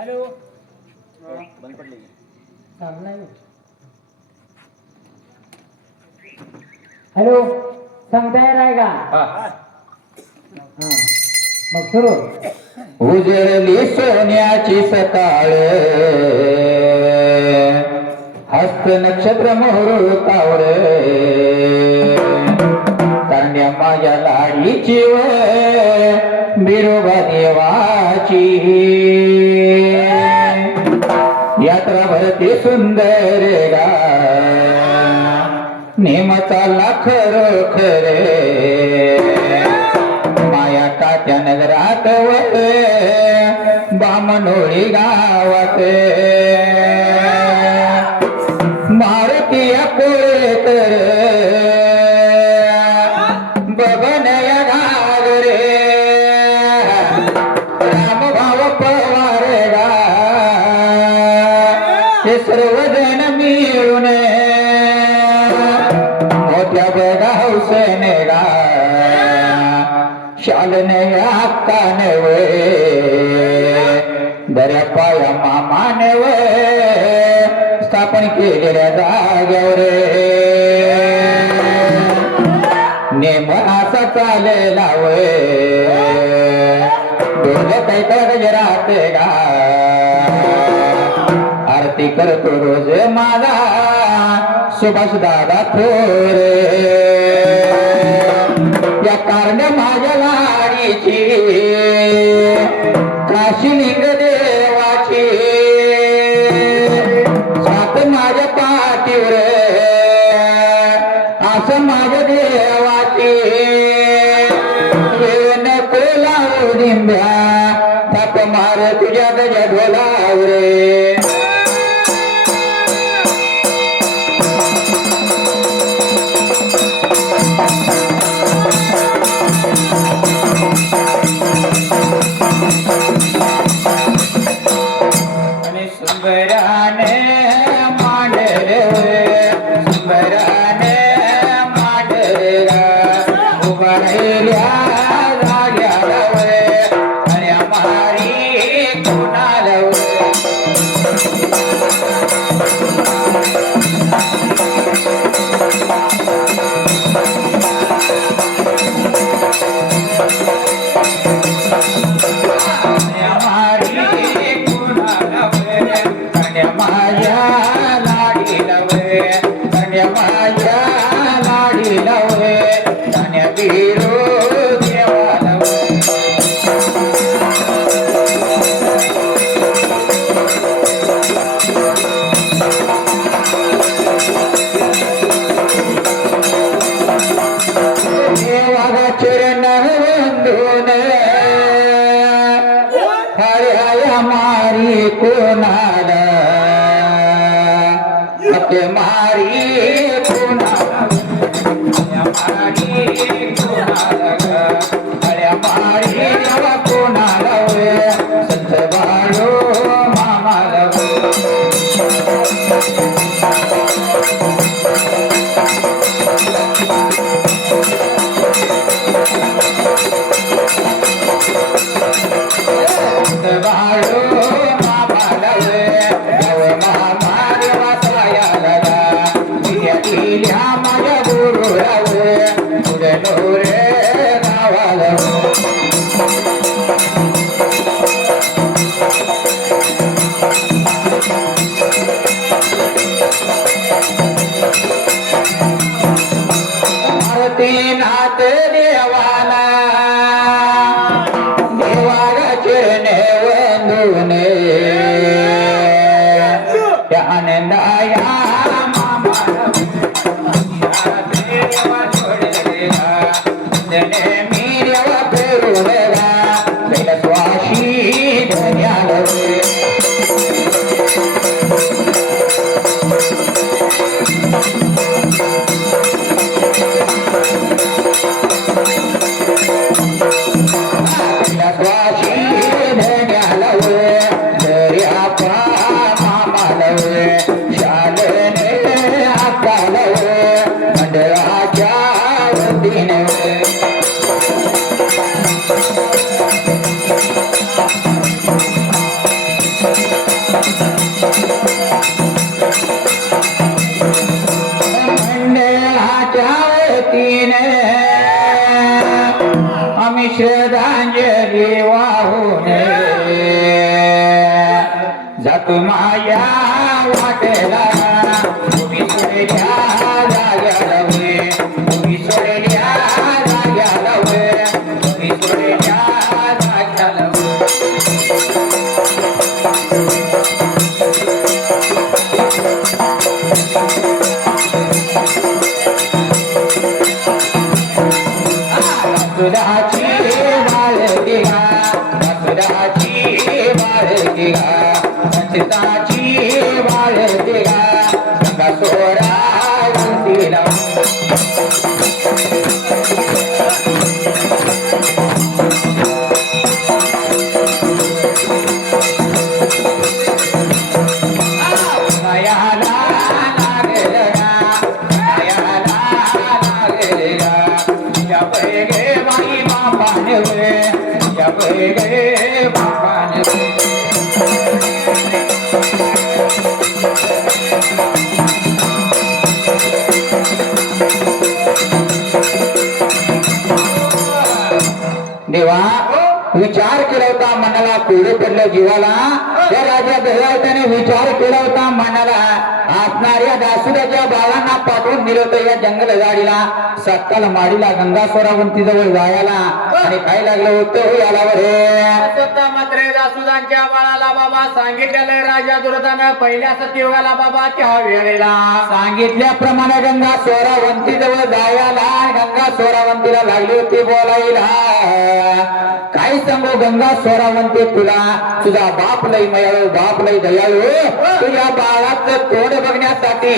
Hello बंद पडले चांगला हॅलो सांगता येणार का मग सुरू उजळली सोन्याची सकाळ हस्त नक्षत्र मुहूर्तावर करण्या माझ्या लाडीची व बिरोबा देवाची यात्रा भरते सुंदर गा नेम चालला खरोखर माया तात्या नगरात व बामणोळी गावात मारुती कोळेकर बबनया घागरे रामभाव पवार गा हे सर्वजण मिळून मोठ्या बघा हौसेने गा शालने हक्काने वे दर्या पाया मामाने वे स्थापन केलेल्या जाग्यावर नेम असा चालेला वे दोन काही गजराते गा आरती करतो रोज माझा सुभाष दादा थोरे या कारण माझ्या लाडीची काशीलिंग देवाची सात माझ्या पाठीवर असं माझ्या देवाची नको लावू निंब्या थाप मार तुझ्या गजा ढोलावर आणि सुंदराने मांडरे सुंदराने मांडरे उभा राहिल्या जाग्याला आणि आम्हारी कुणाला मारी कोणाला आपले मारी कोणाला मारी कोणाला अरे मारी कोणाला संत बाळो मामाला नाथ देवाला देवाला चरणे वंदुने या आनंदाया मामाला देवा छोडलेला जने मी देवा पेरुलेला कैलासवासी धन्याला माया वाटेला तुम्ही सोडल्या जाग्याला वे तुम्ही सोडल्या जाग्याला वे तुम्ही सोडल्या जाग्याला मसुराची बाळगी गा मसुराची बाळगी गा वंचिताची बाळगी गा गंगा सोरा वंतीला मायाला लागल गा मायाला लागल गा जप गे बाई बापाने वे जप गे बापाने वे देवा विचार केला होता मनाला कोडे पडलं जीवाला त्या राजा दयावताने विचार केला होता मनाला असणाऱ्या दासुदाच्या बाळांना पाठवून दिलं होतं या जंगल झाडीला सत्ताला माडीला गंगा स्वरावंती जवळ जायला आणि काय लागलं होतं याला बरे मात्र दासुदांच्या बाळाला बाबा सांगितलेलं राजा दुर्गानं पहिल्या सत्ययुगाला बाबा त्या वेळेला सांगितल्याप्रमाणे गंगा स्वरावंती जवळ जायला गंगा स्वरावंतीला लागली होती बोलायला काय सांगू गंगा स्वरावंती तुला तुझा बाप लय मयाळू बाप लय दयाळू तुझ्या बाळाचं तोंड बघण्यासाठी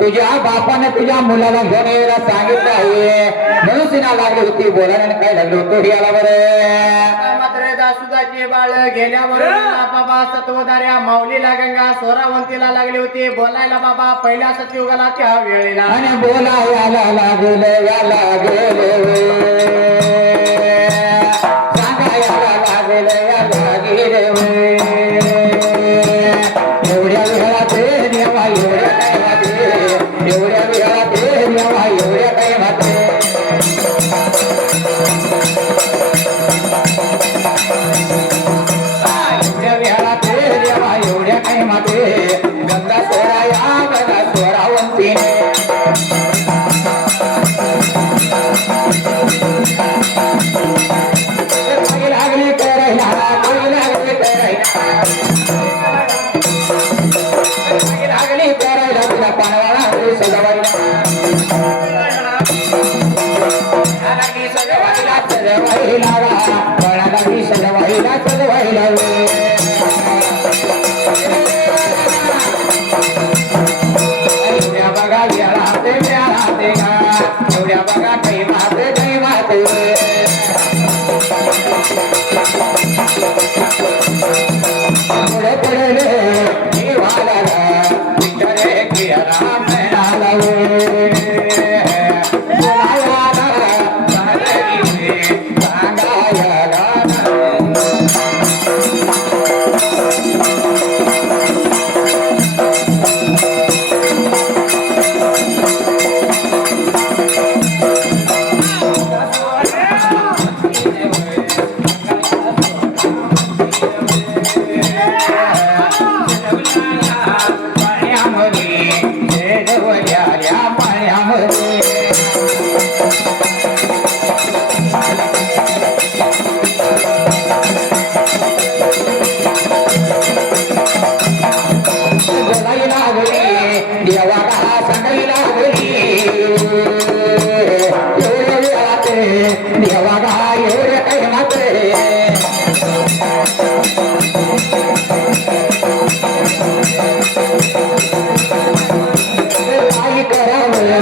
तुझ्या बापाने तुझ्या मुलाला घेऊन यायला सांगितलं आहे म्हणून तिला लागली होती बोलायला काय लागलं होतं याला बरं मात्र दासुदाचे बाळ गेल्यावर बाबा सत्वधाऱ्या माऊलीला गंगा स्वरावंतीला लागली होती बोलायला बाबा पहिल्या सत्ययुगाला त्या वेळेला आणि बोलायला लागले सांगायला लागले एवढ्या वेळात देवा एवढ्या काय माते एवढ्या वेळात देवा एवढ्या काय माते एवढ्या वेळात देवा एवढ्या काय माते गंगा सोराया गंगा स्वरावंतीने लागली करायला लागली करायला तुला पानवाला सजवायला सजवायला सजवायला सजवायला एवढ्या बघा राहते का एवढ्या बघा काही माते पुढे पडले जीवाला विचारे की राम नाला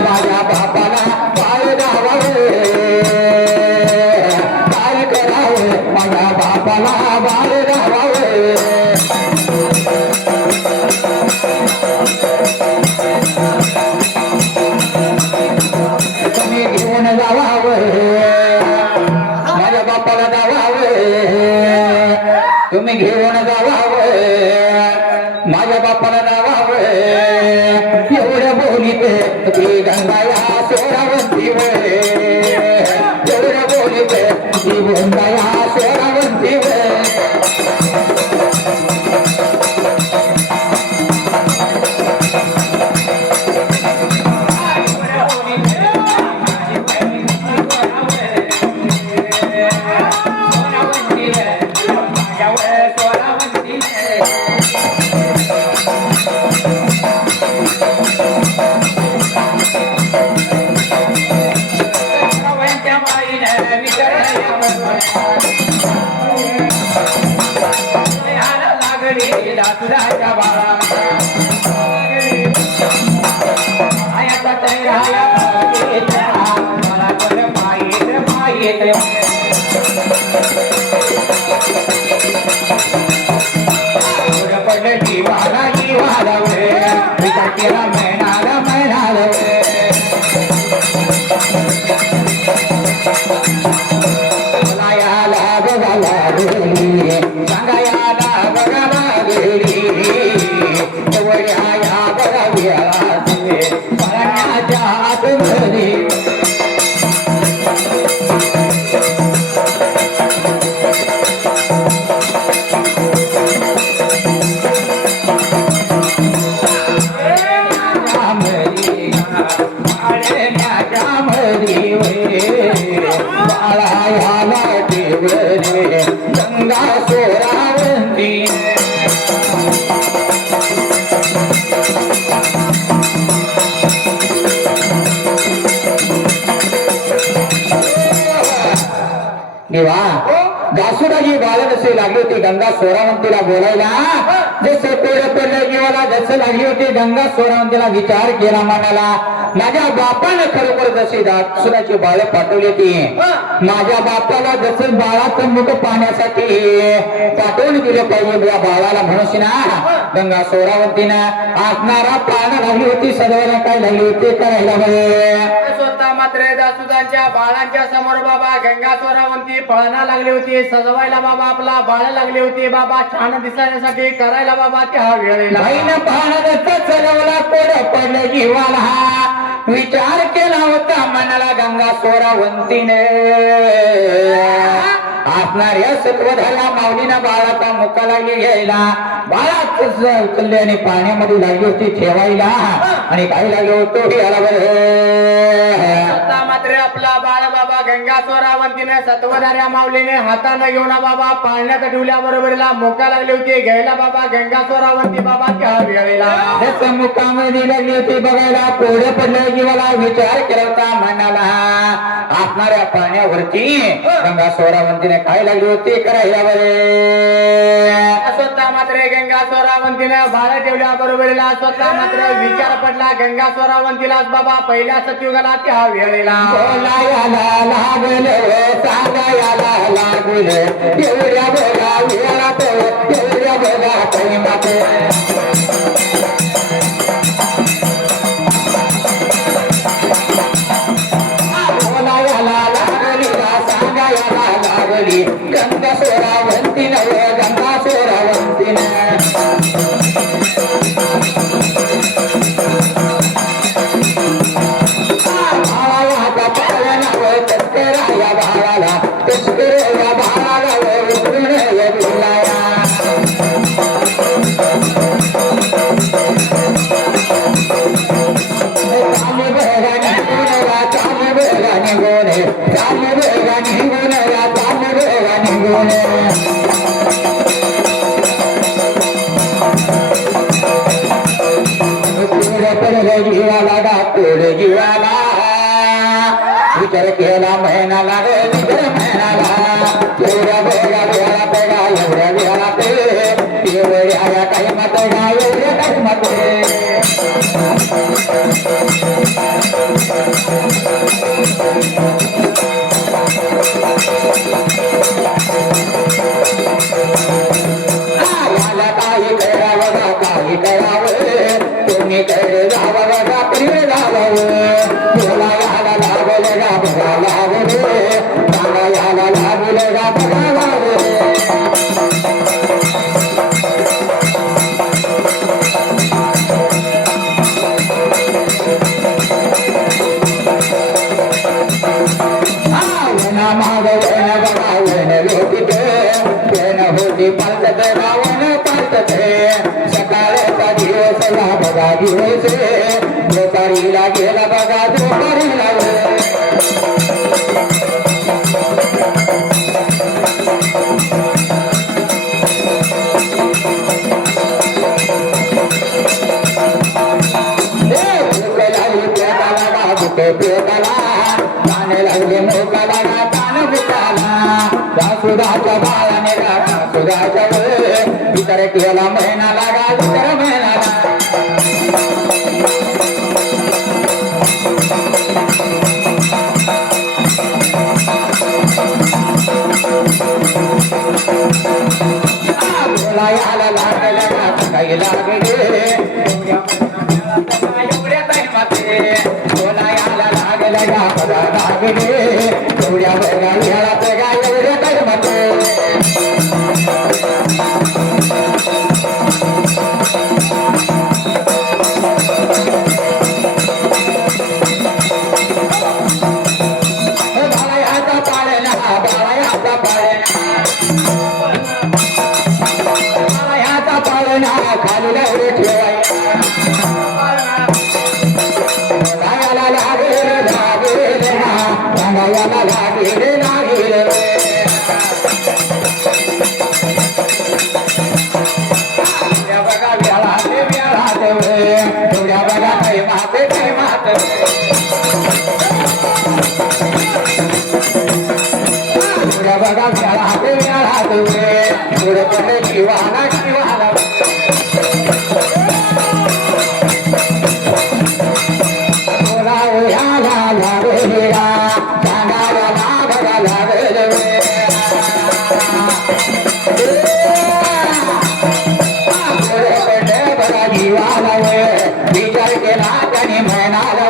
माझ्या बापाला बाळ गावावे काय करावं माझ्या बापाला बाळ गावावे तुम्ही घेऊन जावावं माझ्या बापाला जावावं तुम्ही घेऊन जावावं माझ्या बापाला जावावं एवढ्या बोलीते ती गंगाया सोरावंती वे एवढ्या बोलीते ती गंगाया सोरावंती वे दासुदाच्या बाळाला आयाचा चेहरा मला तर माहित पडलं जीवाला विचार केला महिनाला याला बघाला गेली सांगायाला बघाला गेली या बघाव्या पाण्याच्या आतमध्ये गंगा सोरावंती देवा दासुदाजी बाळत असे लागली होती गंगा सोरावंतीला बोलायला जसे पडले जीवाला जसं लागली होती गंगा सोरावंतीला विचार केला मनाला माझ्या बापाने खरोखर जशी दासुदाची बाळ पाठवली होती माझ्या बापाला जसं बाळाचं मुख पाण्यासाठी पाठवून दिलं पाहिजे या बाळाला म्हणून ना गंगा सोरावंतीनं आसणारा पानं लागली होती सजवायला काय लागली होती करायला स्वतः मात्र दासुदांच्या बाळांच्या समोर बाबा गंगा सोरावंती पळना लागली होती सजवायला बाबा आपला बाळ लागली होती बाबा छान दिसण्यासाठी करायला बाबा त्या वेळेला पाहण्याचा सजवला कोड पडलं जीवाला विचार केला होता मनाला गंगा सोरावंतीने असणाऱ्या सत्वधाऱ्या माऊलीना बाळाचा मुक्का लागली घ्यायला बाळाच उचलले आणि पाण्यामध्ये लागली होती ठेवायला आणि काही लागलो होतो मात्र आपला बाळ बाबा गंगा सोरावंतीने सत्वधाऱ्या माऊलीने हाताने घेऊन बाबा पाळण्यात ठेवल्या बरोबरीला मोका लागली होती घ्यायला बाबा गंगा सोरावंती बाबा त्या वेळेला मुक्कामध्ये लागली होती बघायला कोरडे पडले जीवाला विचार केला होता मनाला असणाऱ्या पाण्यावरती गंगा सोरावंतीने काय लागली होती करायला बरे स्वतः मात्र गंगा सोरावंतीने बाळ ठेवल्या बरोबरीला स्वतः मात्र विचार पडला गंगा सोरावंतीला बाबा पहिल्या सतयुगाला त्या वेळेला बोलायला लागले सांगायला लागले एवढ्या बघा वेळात एवढ्या बघा काही माते गंगा सोरावंती नव्हे गंगा सोरावंती भावाला पाया नव तस्कर या भावाला तस्कर या भावाला बोलाया विचार केला महिना लागे विचार महिनाला एवढ्या बेगा बेळा पेगा एवढ्या वेळा पे एवढ्या काही मत एवढ्या काही मत काही करावं काही करावं तुम्ही कडे जावं बघा प्रिय जावं बोलायला लागलं गा बघा लागले सांगायला लागलं गा बघा लागले पालत गावन पालत सकाळचा दिवस बघा दिवस दुपारीला गेला बघा दुपारीला लागले मोकाला तान बुकाला दासुदाच्या बाळाने सुदाच्या तर केला महिना लागा तर महिना बोलायला लागला काही लागले एवढ्या टाइमाते बोलायला लागला पदा लागले एवढ्या वेळात गाय एवढ्या टाइमाते बाळाचा पाळणा बाळाचा पाळणा खाली ठेवाय गायाला लागेल लागेल गायाला लागेल लागेल बघा व्याळाते व्याळाते थोड्या बघा काही माते काही मात थोड्या बघा व्याळाते व्याळाते थोडे पडले शिवाला शिवाला विचार केला त्याने म्हणाला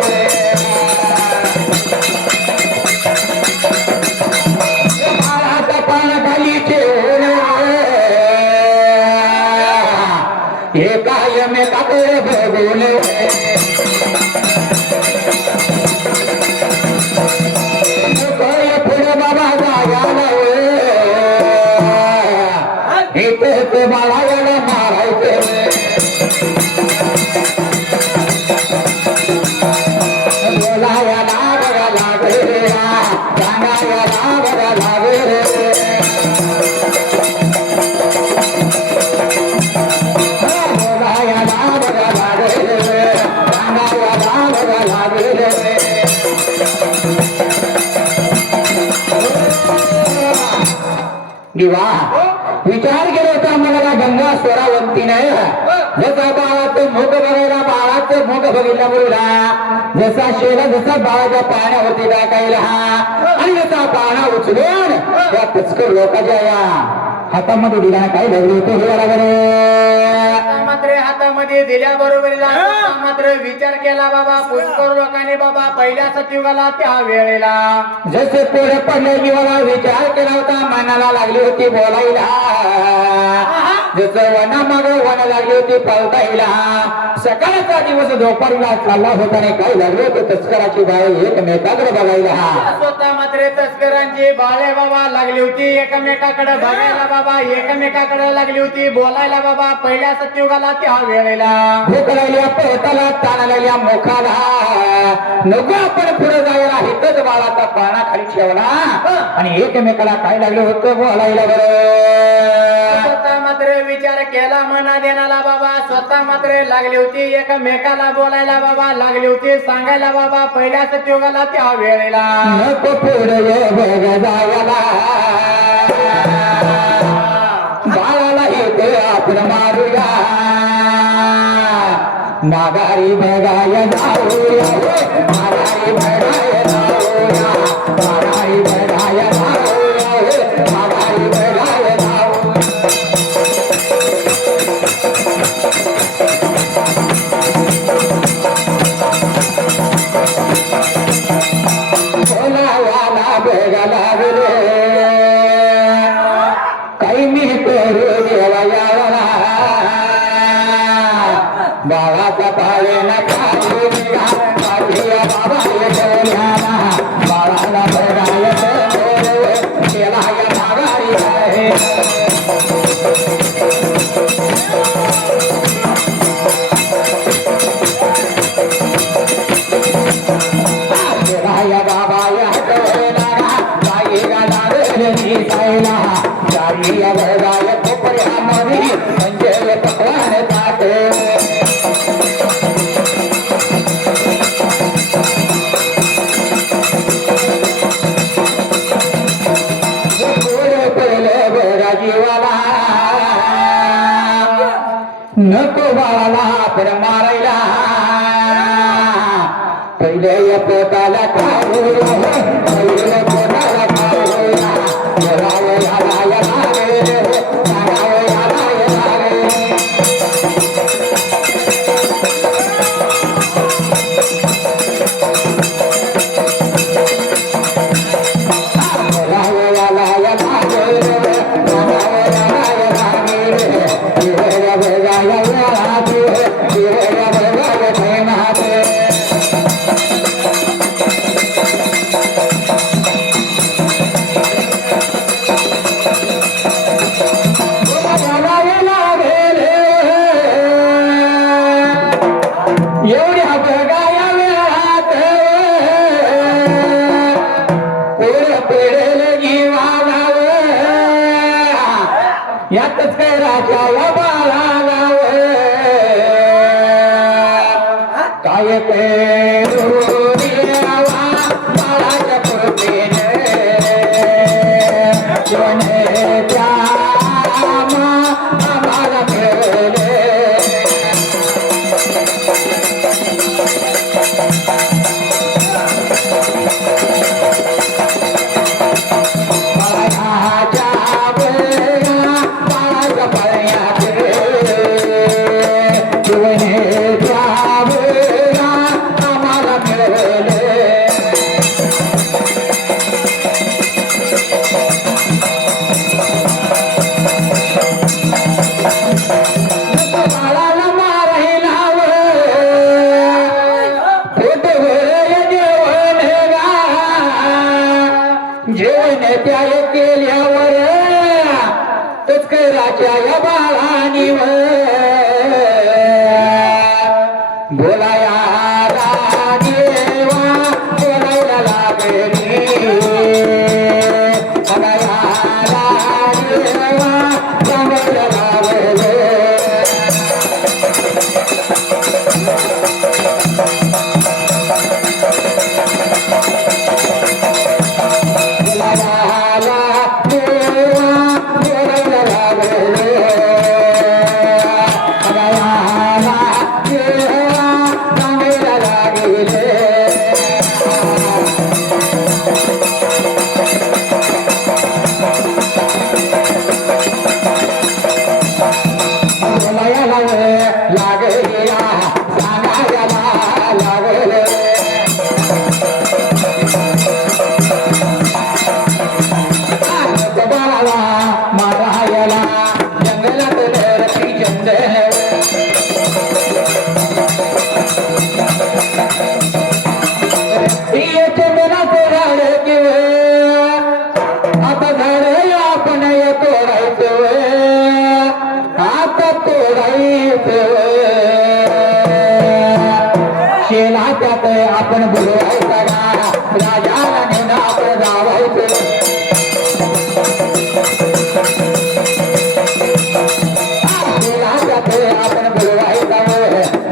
बाळाचा पान खाली ठेवून हे काय मे काकडे बघून पुढे बाबा जायला हे ते बाळाला मारायचे बोलायला बघा लागले सांगायला बघा लागले बोलायला बघा लागले सांगायला बघा लागले दिवा विचार केला होता मला गंगा स्वरावंतीने जसा बाळाचं मुख बघायला बाळाचं मुख बघितला बोलला जसा शेला जसा बाळाच्या पाण्यावरती टाकायला आणि जसा पाणा उचलून त्या पुष्कर लोकांच्या या हातामध्ये दिला काय धरले होते हे बरोबर मात्र हातामध्ये दिल्याबरोबर मात्र विचार केला बाबा पुष्कर लोकांनी बाबा पहिल्या सतयुगाला त्या वेळेला जसे पुढे पडलेली मला विचार केला होता मनाला लागली होती बोलायला जसं वनामाग वन लागली होती पळतायला सकाळचा दिवस दुपारीला चालला होता आणि काय लागले होते तस्कराची बाळे एकमेकाकडे बघायला स्वतः मात्र तस्करांची बाळे बाबा लागली होती एकमेकाकडे बघायला बाबा एकमेकाकडे लागली होती बोलायला बाबा पहिल्या सतयुगाला त्या वेळेला भूक लागल्या पोटाला ताण लागल्या मुखाला नको आपण पुढे जायला इथंच बाळाचा पाळणा खाली ठेवला आणि एकमेकाला काय लागलं होतं बोलायला बरं स्वतः मात्र विचार केला मना देणाला बाबा स्वतः मात्र लागली होती एकमेकाला बोलायला बाबा लागली होती सांगायला बाबा पहिल्या सतयुगाला त्या वेळेला नको पुढे बघ जायला बाळाला येते आपण मारूया माघारी बघाय जाऊया माघारी बघाय जाऊया माघारी बघाय जाऊया माघारी बघाय जाऊ बोलावाला बघा लागले काही मी करू देवा यावला बाळाचा पाळे नका बाबा बाळाला बघाय केला माघारी आहे बाबा या बघाय कोपऱ्यामध्ये म्हणजे पकवान ताट जीवाला नको बाळाला आपण मारायला पहिले या पोटाला काय होईल पहिले पोटाला काय होईल याला याला याला रे याला याला याला रे एवढ्या बघाया वेळात पोर पेडेल जीवालाव यातच काय राजा बाळालाव काय पेरू देवा बाळाच्या कृपेने सोन्याच्या आम्हाला मिळले जेवण त्या केल्यावर तच काय राजा या बाळानी बोलाया देवा बोलायला लागली देवा सांगायला लागले आपण बोलवायचा राजाला नेऊन आपण जावायचं आपण बोलवायचा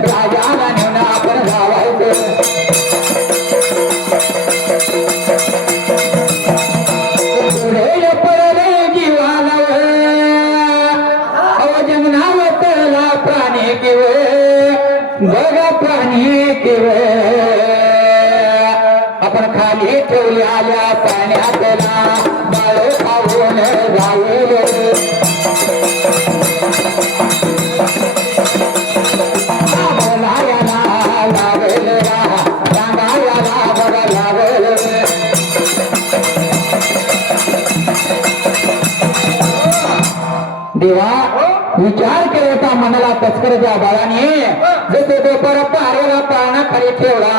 राजाला नेऊन आपण जावायचं पुढे पडले जीवाला अवजमनावतला प्राणी किव बघा प्राणी किव आपण खाली ठेवलेल्या पाण्यातला बाळ खाऊन जाईल बोलायला लागल सांगायला बघा लागल देवा विचार केला होता मनाला तस्करच्या बाळाने जसे तो परत पाऱ्याला पाळणाखाली ठेवला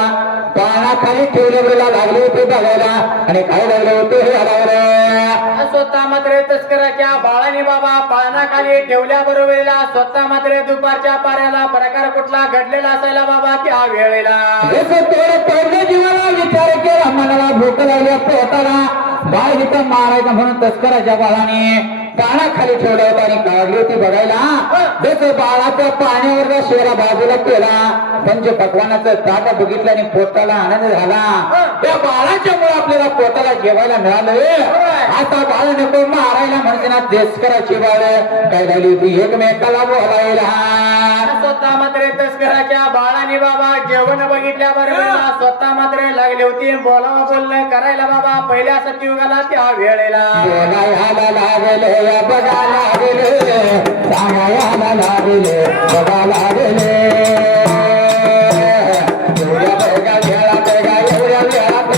पाळणाखाली ठेवल्याबरोबर लागले होते बघायला आणि काय लागले होते हे आल्यावर स्वतः मात्र तस्कराच्या बाळाने बाबा पाळणाखाली ठेवल्याबरोबर स्वतः मात्र दुपारच्या पाऱ्याला प्रकार कुठला घडलेला असायला बाबा त्या वेळेला जसं थोडं पहिल्या जीवाला विचार केला मनाला भूक लागल्या पोटाला बाळ इथं मारायचं म्हणून तस्कराच्या बाळाने पाण्याखाली ठेवलं होतं आणि काढली होती बघायला. जसं बाळाच्या पाण्यावर शेरा बाजूला केला, पंच पकवानाचं ताट बघितलं आणि पोटाला आनंद झाला. त्या बाळाच्या मुळे आपल्याला पोटाला जेवायला मिळालं. आता बाळ नको मारायला म्हणजे ना देशकराची बाळ काय झाली होती एकमेकाला बोलायला. स्वतः मात्र तस्कराच्या बाळाने बाबा जेवण बघितल्याबरोबर स्वतः मात्र लागले होती बोलावा बोलणं करायला बाबा पहिल्या सतयुगाला त्या वेळेला. बोलायला लागले बघा लागले, सांगायला लागले बघा लागले. एवढ्या बघा वेळात एवढ्या वेळात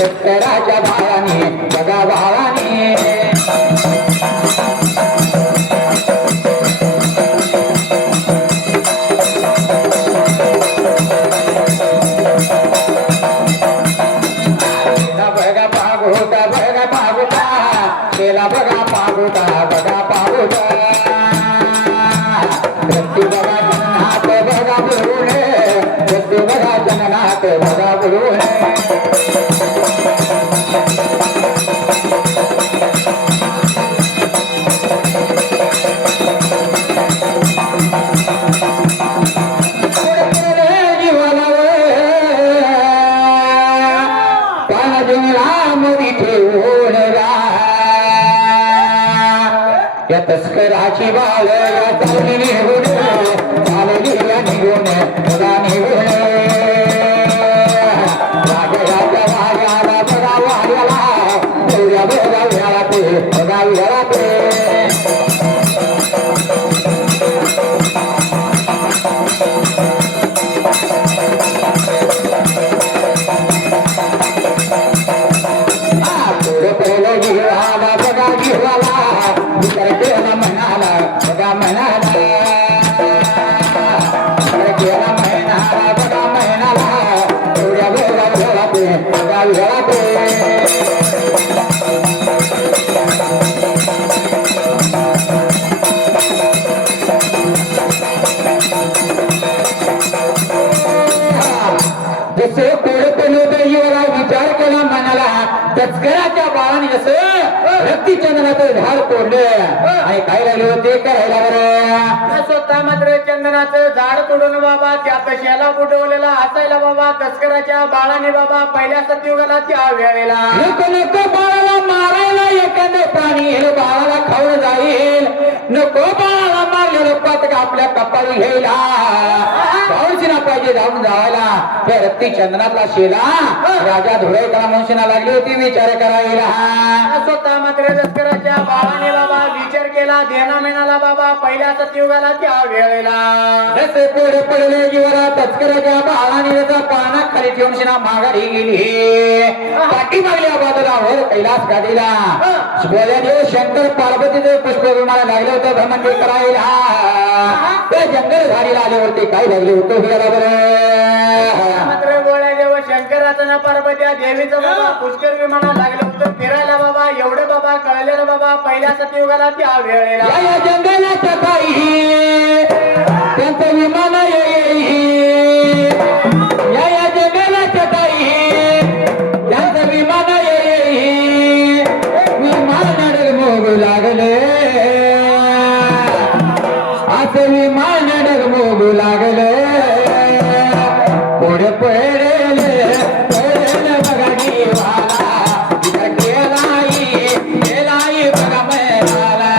तस्कराच्या बाळाने बघा बाळाने. बघा पागोटा बघा पागोटा केला बघा पागोटा बघा पागोटा. रस्ती बघा जन्नात बघा बुडून, रस्ती बघा जन्नात बघा बुडून. या तस्कराची बाळ या चालली निघून, चालली निघून बघा निघून. राजा वाड्याला बघा वाड्याला, एवढ्या बघा वेळात बघा वेळात. बघा घेवाला विचार केला म्हणाला बघा म्हणाला. केला महिनाला बघा महिनाला, एवढ्या बघा वेळात बघा वेळात. जसे कोळपेलो दैवाला विचार केला म्हणाला, तस्कराच्या बाळाने जसं रक्तीचंदनाचं झाड तोडलं आणि काय लागले होते करायला बरं. स्वतः मात्र चंदनाचं झाड तोडून बाबा त्यात शेला बुडवलेला असायला बाबा तस्कराच्या बाळाने बाबा पहिल्या सतयुगाला त्या वेळेला. नको नको बाळाला मारायला एखादं प्राणी हे बाळाला खाऊन जाईल. नको बाळाला मारलेलं पातक आपल्या कपाळी घ्यायला पाऊस ना पाहिजे जाऊन जायला. त्या रक्ती चंदनातला शेला राजा धुळेकरा मनुष्याला लागली होती विचार करायला. स्वतः मात्र तस्कराच्या बाळाने बाबा विचार केला देना मेनाला बाबा पहिल्या सतयुगाला त्या वेळेला. जसे पुढे पडले जीवाला तस्कराच्या बाळाने त्याचा पाना खाली ठेवून शिना माघारी गेली. पाठी मागल्या बाजूला वर कैलास गाडीला देव शंकर पार्वतीचे पुष्प विमाला लागले होते भ्रमण करायला. त्या जंगल झाडीला आल्यावरती काय लागले होतं मात्र गोळ्या देव शंकराचं ना पार्वत्या देवीचं बाबा पुष्कर विमाना लागलं होतं फिरायला बाबा एवढे बाबा कळलेलं बाबा पहिल्या सतयुगाला त्या वेळेला. या जंगलाच्या काही त्यांचं विमान येई, या जंगलाच्या काही त्यांचं विमान येई. विमान डगमोगू लागले असं विमान डगमोगू लागले. पुढे पडेले पडेल बघा जीवाला केलाई बघा मैलाला.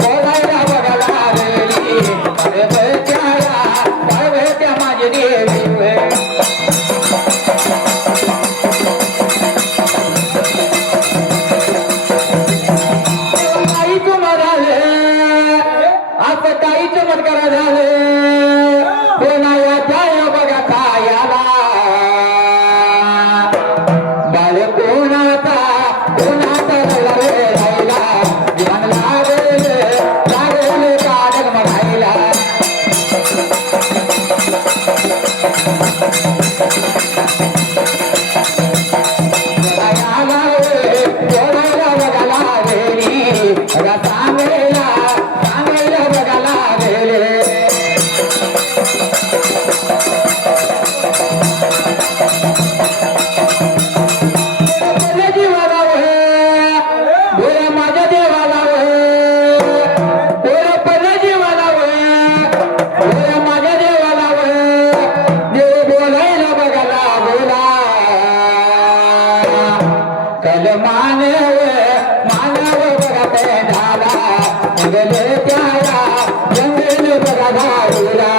बोलायला बघा लागली पार्वत्या माझी देवी. जंगल मानव मानव बघा पेंढाला जंगल त्याला जंगल बघा धावला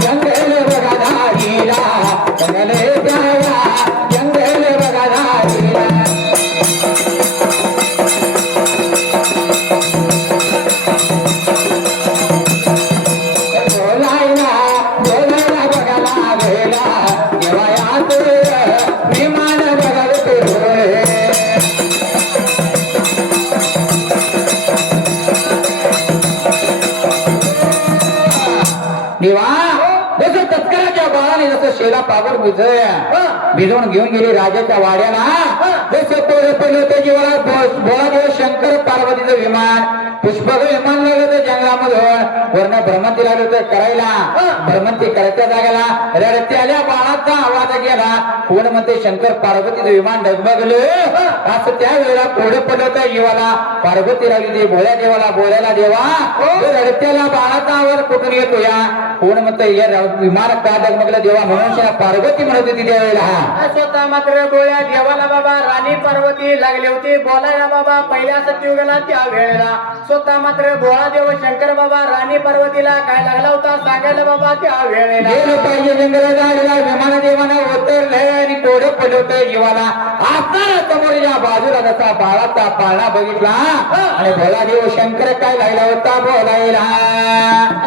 जंगल बघा धाडीला जंगल त्याला जंगल बघा धाडीला बोलायला बोलायला बघा लागेला जेव्हा यात विमान बघा फिरतोय देवा जसं तत्काराच्या बाळाने जसं शेला पावर भिजवून घेऊन गेली राजाच्या वाड्याला जसं तोड पडलं होतं जीवाला बोळा देव शंकर पार्वतीचं विमान पुष्पक विमान लागलं होतं जंगलामधून वर्ण भ्रमंती लागलं होतं करायला भ्रमंती करत्या जागेला रडत्याल्या बाळाचा आवाज गेला कोण म्हणते शंकर पार्वतीचं विमान डगमगलं असं त्यावेळेला पुढे पडलं होतं जीवाला पार्वती लागली ते भोळ्या देवाला बोलायला देवा रडत्याला बाळाचा आवाज कुठून येतो या कोण म्हणतं या विमान का डगमगलं देवा म्हणून पार्वती म्हणत होती त्यावेळेला स्वतः मात्र गोळ्या देवाला बाबा राणी पार्वती लागली होती बोलायला बाबा पहिल्या सत्ययुगाला त्या वेळेला स्वतः मात्र गोळा देव शंकर बाबा राणी पार्वतीला काय लागला होता सांगायला बाबा त्या वेळेला गेलं पाहिजे जंगलात झालेला विमान देवानं उतरलंय आणि तोडं पडलं होतं जीवाला आता समोरच्या बाजूला जसा बाळाचा पाळणा बघितला आणि भोळा देव शंकर काय लागला होता बोलायला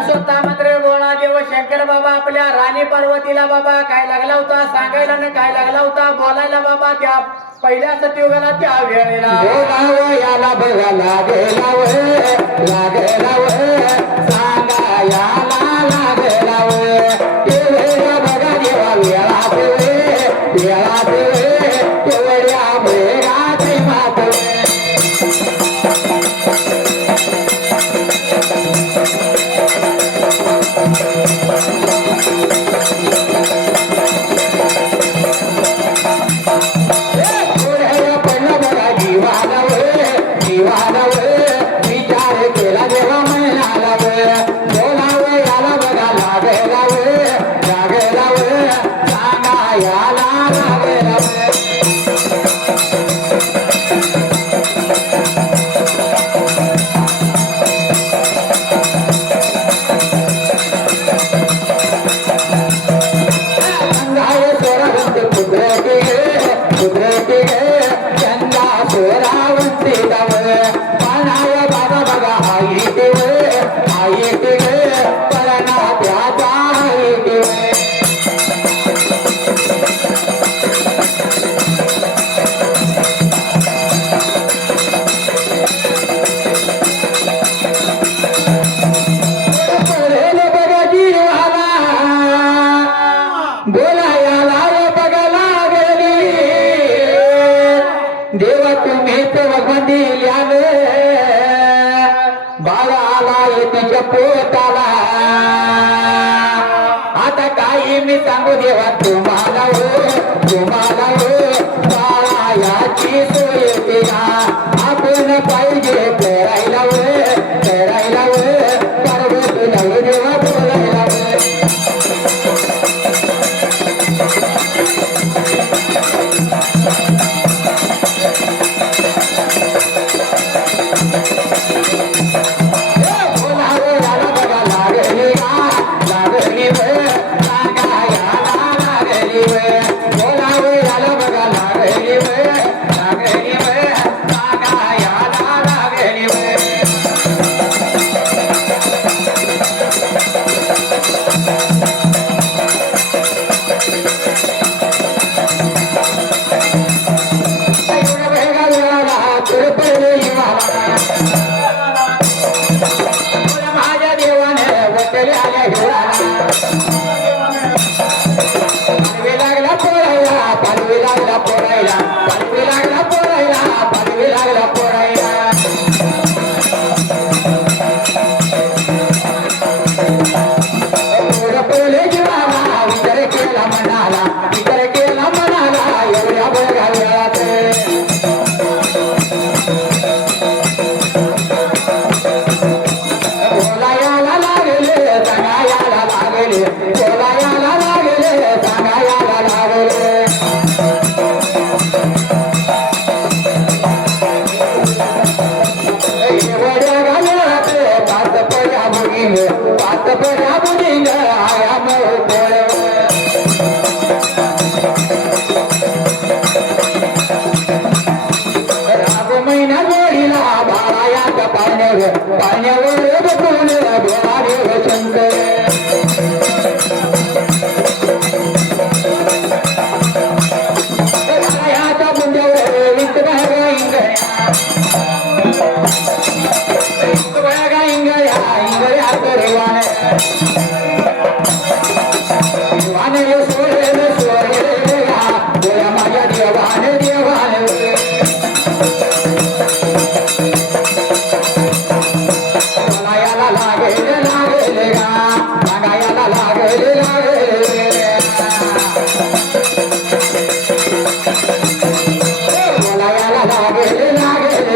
स्वतः मात्र गोळा देव शंकर बाबा आपल्या राणी पार्वतीला बाबा काय लागला होता सांगायला ना काय लागला होता बोलायला बाबा त्या पहिल्या सत्ययुगाला त्या वेळेला बोलावं याला बघा लागेला लागेला सांगा याला लागेला ते वेळा बघा देवा वेळात वेळात तेवढ्या वेळात मात विचार केला देवा महिनाला बोलावं याला बघा लागेला लागेला सांगा याला लागेला सोरावंती कुदरती चंदा सोरावंती पानाव बाबा बघा आई ते परणा त्याचा आई ते बघा जीवाला बोलायला बघा लागली देवा तुम्हीच भगवान दिल्याने बाळाला तिच्या पोटाला आता काही मी सांगू देवा तुम्हाला बाळा याची सोय केला आपण पाहिजे करायला पार्वती लागली देवा बोलायला लागली पड्या बुडिंग आया मोकळ राग महिना जोडीला बाळायाच्या पाण्यावर बसून देवादेव शंकर बाळायाच्या बुंद्यावर विसरा इंगळ्या करेवान माझ्या देवाने देवाने याला लागेल लागेल गा याला लागेल लागेल याला लागेल लागेल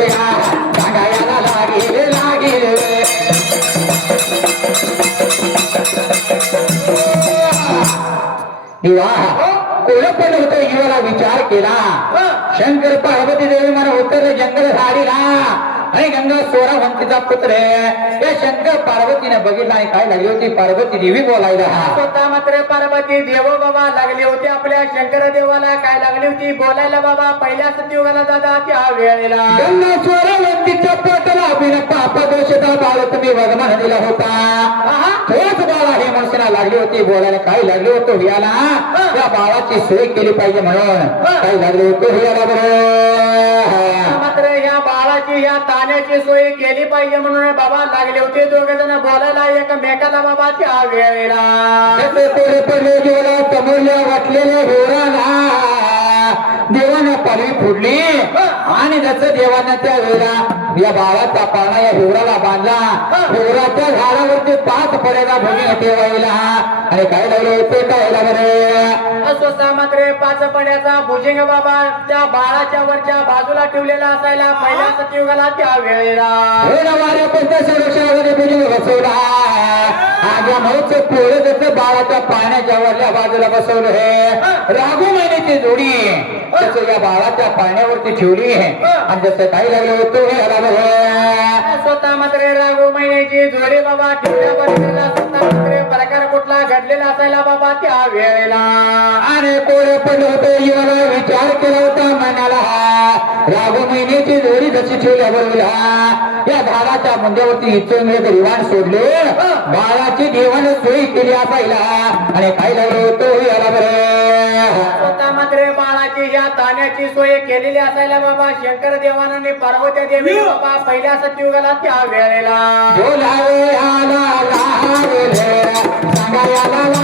गा याला लागेल लागेल विवाह कोळपण होतं युवाला विचार केला शंकर पार्वती देवी मला उत्तर जंगल झाडीला आणि गंगा सोरावंतीचा पुत्र या शंकर पार्वतीने बघितला आणि काय लागली होती पार्वती देवी बोलायला स्वतः मात्र पार्वती देव बाबा लागली होती आपल्या शंकर देवाला काय लागली होती बोलायला बाबा पहिल्या सतयुगाला दादा त्या वेळेला गंगा सोरावंतीच्या पोटाला बिन पाप दोषता बाळ तुम्ही वगमान दिला होता तोच बाळा हे मनुष्याला लागली होती बोलायला काय लागली होतो याला त्या बाळाची सोय केली पाहिजे म्हणून काय लागली होतो याला बरं मात्र या बाळाची या ताण्याची सोय केली पाहिजे म्हणून बाबा लागले होते दोघे जण बोलायला एकमेकाला बाबा त्या वेळेला पडले गेला समोरल्या वाटलेल्या हिवराला देवानं पालवी फोडली आणि जसं देवानं त्या वेळेला या बाळाचा पाळणा या हिवराला बांधला हिवराच्या झाडावरती 5 पड्याचा भूमी ठेवायला आणि काय लागलं होतं काय लागलं स्वतः मात्र 5 पड्याचा भुजिंग बाबा त्या बाळाच्या वरच्या बाजूला ठेवलेला असायला पहिल्या सतयुगाला त्या वेळेला वाऱ्यापर्यंत संरक्षणामध्ये भुजिंग बसवला आग्या भाऊचं पोळं जसं बाळाच्या पाण्याच्या वरल्या बाजूला बसवलं हे राघू महिन्याची जोडी तसं या बाळाच्या पाण्यावरती ठेवली आणि जसं काही लागलं होतं हे आला स्वतः मात्र राघू महिन्याची जोडी बाबा ठेवल्याबरोबर स्वतः मात्र प्रकार कुठला घडलेला असायला बाबा त्या वेळेला आणि कोळे पडलं होतं याला विचार केला होता मनाला राघू महिन्याची जोडी जशी ठेवल्याबरोबर या झाडाच्या मुंड्यावरती इच्छून रिवाण सोडले बाळाची देवाने सोयी केली असायला आणि काय लागलं होतं याला बरं स्वतः मात्र बाळाची या ताण्याची सोय केलेली असायला बाबा शंकर देवाने पार्वती देवी बाबा पहिल्या सतयुगाला त्या वेळेला बोलावे आला लागले सांगा याला